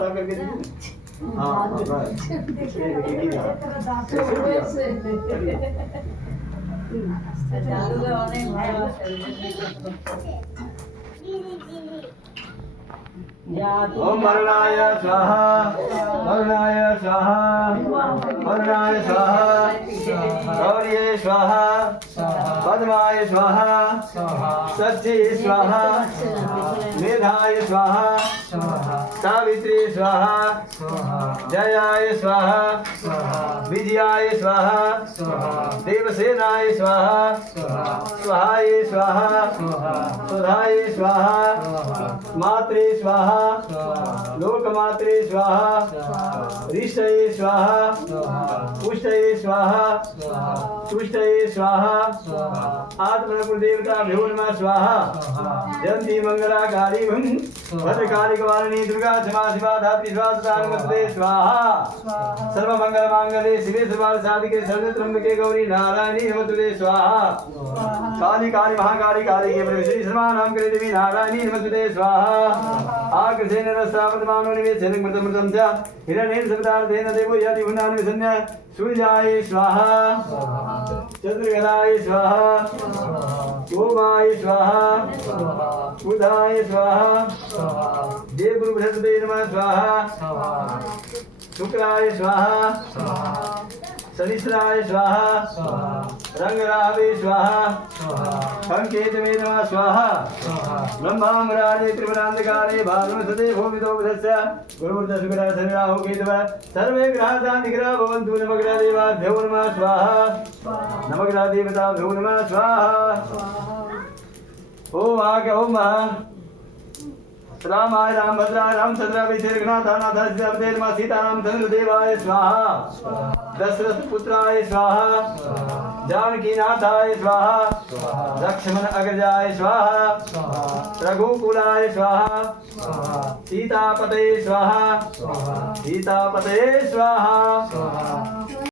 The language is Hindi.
खड़ा करके देखो। हाँ बस एक ही रहा। ओम वरुणाय स्वाहा वरुणाय स्वाहा वरुणाय स्वाहा गौर्ये स्वाहा पद्माय स्वाहा सच्चे स्वाहा मेधाय स्वाहा सावित्री स्वाहा जयाय स्वाहा विजयाय स्वाहा देवसेनाय स्वाहा स्वाहाय स्वाहा सुधाय स्वाहा मात्रे स्वाहा लोकमात्रे स्वाहा ऋषये स्वाहा पुष्टये स्वाहा तुष्टये स्वाहा आत्मनपुर देवता भ्यो नमः स्वाहा जयंती मंगलाकारी भद्रकाली कवालिनी दुर्गा क्षमा शिवा धात्री स्वाहा नमस्ते स्वाहा सर्व मंगल मांगल्ये शिवे सर्वार्थ साधिके शरण्ये त्र्यंबके गौरी नारायणी नमस्ते स्वाहा काली काली महाकाली काली के परमेश्वरी सर्वनाम करे देवी नारायणी नमस्ते स्वाहा आकृतेन रसावतमानो निवेशेन मृतमृतं च हिरण्येन सवितार्थेन देवो याति पुण्णानि विसन्य सूर्याय स्वाहा चंद्रगणाय स्वाहा ओमाय स्वाहा बुधाय स्वाहा देवगुरु बृहस्पते नमः स्वाहा शुक्राय स्वाहा शनिश्चराय स्वाहा रंगरावे स्वाहा संकेतवे नमः स्वाहा ब्रह्मामराजे त्रिपुरांधकारे भानुसते भूमितो बुधस्य गुरुर्दशुग्रह शनिराहु केतव सर्वे ग्रहाः निग्रह भवन्तु नवग्रह देवाभ्यो नमः स्वाहा नवग्रह देवताभ्यो नमः स्वाहा ओम आज्ञा ओम रामाय रामभद्राय रामचंद्राय वैशेखनाथाय नाथाय नमः सीताराम चंद्रदेवाय स्वाहा दशरथ पुत्राय स्वाहा जानकीनाथाय स्वाहा लक्ष्मण अग्रजाय स्वाहा रघुकुलाय स्वाहा सीतापते स्वाहा सीतापते स्वाहा